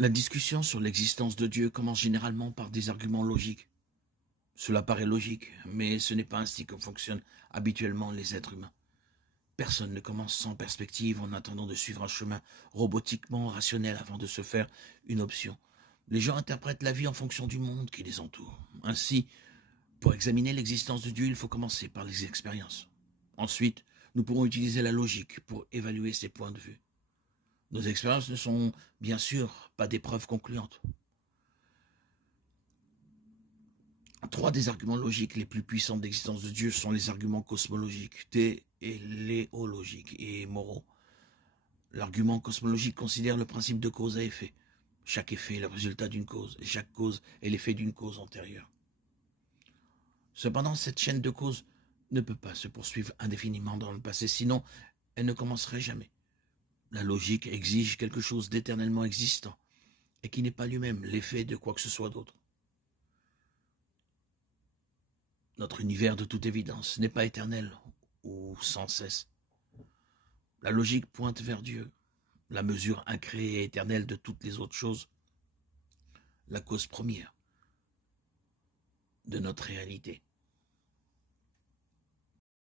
La discussion sur l'existence de Dieu commence généralement par des arguments logiques. Cela paraît logique, mais ce n'est pas ainsi que fonctionnent habituellement les êtres humains. Personne ne commence sans perspective en attendant de suivre un chemin robotiquement rationnel avant de se faire une option. Les gens interprètent la vie en fonction du monde qui les entoure. Ainsi, pour examiner l'existence de Dieu, il faut commencer par les expériences. Ensuite, nous pourrons utiliser la logique pour évaluer ses points de vue. Nos expériences ne sont bien sûr pas des preuves concluantes. Trois des arguments logiques les plus puissants d'existence de Dieu sont les arguments cosmologiques, téléologiques et moraux. L'argument cosmologique considère le principe de cause à effet. Chaque effet est le résultat d'une cause, et chaque cause est l'effet d'une cause antérieure. Cependant, cette chaîne de causes ne peut pas se poursuivre indéfiniment dans le passé, sinon elle ne commencerait jamais. La logique exige quelque chose d'éternellement existant, et qui n'est pas lui-même l'effet de quoi que ce soit d'autre. Notre univers, de toute évidence, n'est pas éternel ou sans cesse. La logique pointe vers Dieu, la mesure incréée et éternelle de toutes les autres choses, la cause première de notre réalité.